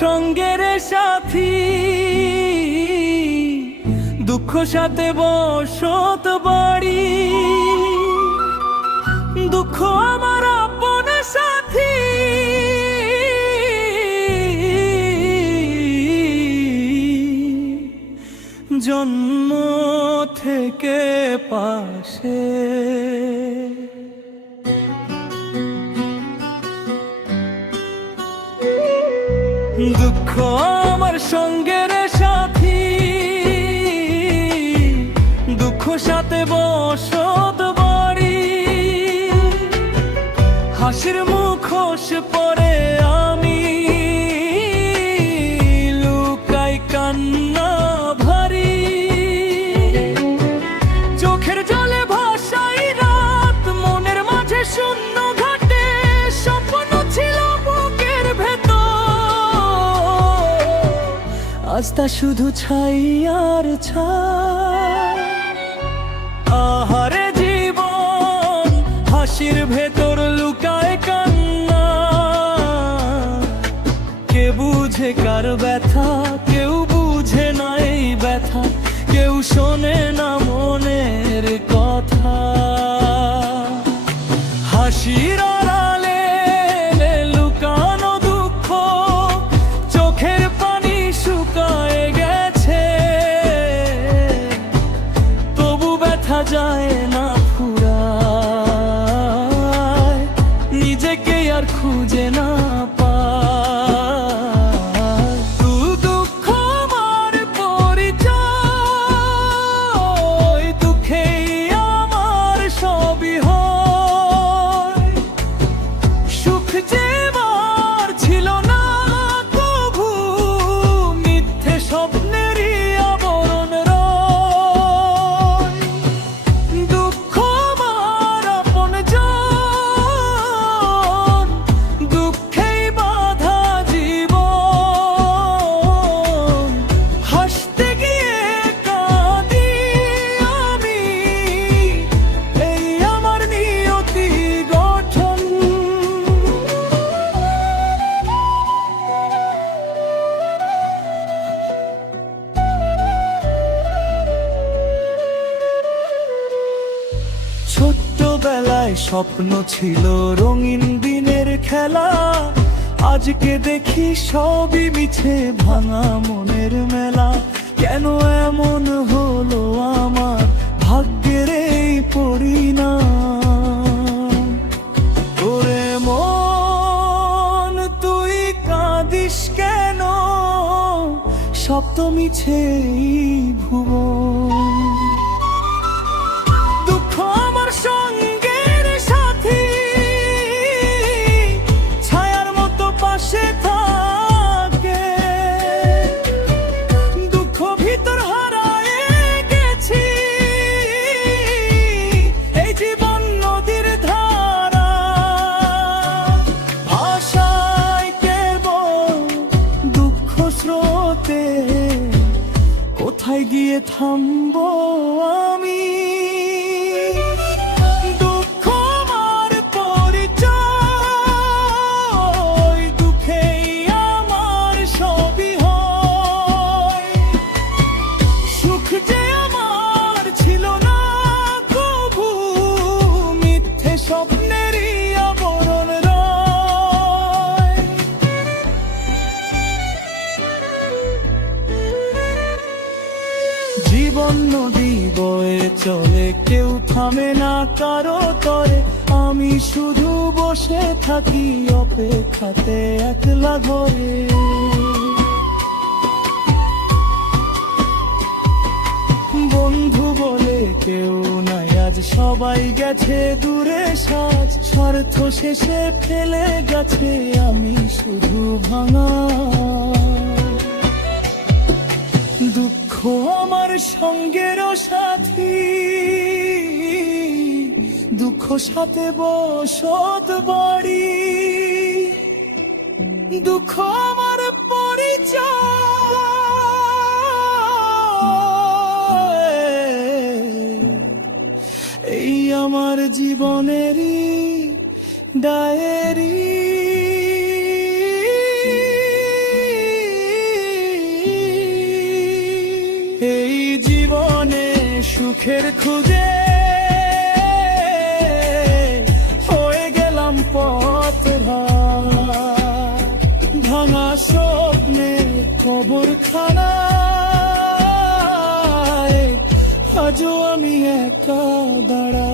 সঙ্গের সাথী, দুঃখ সাথে বসত বাড়ি। দুঃখ আমার আপন সাথী, জন্ম থেকে পাশে। দুঃখ আমার সঙ্গের সাথী, দুঃখ সাথে বসত বাড়ি। হাসির মুখোশ পরে আমি লুকাই কান্না ভারী। চোখের জলে ভাসাই রাত, মনের মাঝে শূন্য ঘাটে স্বপ্ন ছিল বুকের ভেতর। আজ তা শুধু ছাই আর ছাই। আহারে জীবন, হাসির ভেতর লুকায় কান্না। কে বুঝে কার ব্যথা, কেউ বুঝে না এই ব্যথা, কেউ শোনে না মনের কথা। হাসির আড়ালে লুকানো দুঃখ, চোখের পানি শুকায় গেছে, তবু ব্যথা যায় না ফুরায়, নিজেকে আর খুঁজে না পায়। দুঃখ আমার পরিচয়, দুঃখেই আমার সবই হয়। সুখ যে আমার ছিল না কভু, মিথ্যে স্বপ্নেরই আবরণ রয়। দুঃখ আমার আপনজন, দুঃখেই বাঁধা জীবন। হাসতে গিয়ে কাঁদি আমি, এই আমার নিয়তি গঠন। ছোট্টবেলায় স্বপ্ন ছিল রঙিন দিনের খেলা, আজকে দেখি সবই মিছে ভাঙা মনের মেলা। কেন এমন হলো আমার ভাগ্যের এই পরিণাম। ওরে মন তুই কাঁদিস কেন, সব তো মিছে ভুবন। দুঃখ আমার সঙ্গের সাথী, ছায়ার মতো পাশে থাকে। দুঃখ ভিতর হারায়ে গেছি, এই জীবন নদীর ধারা। ভাষায় কেবল দুঃখ স্রোতে, কোথায় গিয়ে থামবো আমি। দুঃখ আমার পরিচয়, দুঃখেই আমার সবই হয়। সুখ যে আমার ছিল না কভু, মিথ্যে স্বপ্নেরই আবরণ রয়। জীবন নদী বয়ে চলে, কেউ থামে না কারো তরে। আমি শুধু বসে থাকি অপেক্ষাতে একলা ঘরে। বন্ধু বলে কেউ নাই আজ, সবাই গেছে দূরে সাজ। স্বার্থ শেষে ফেলে গেছে আমি শুধু ভাঙা। দুঃখ আমার সঙ্গের সাথী, দুঃখ সাথে বসত বাড়ি। দুঃখ আমার পরিচয়, এই আমার জীবনেরই ডায়েরি। সুখের খুঁজে হয়ে গেলাম পথহারা, ভাঙা স্বপ্নের কবরখানায় আজও আমি একা দাঁড়া।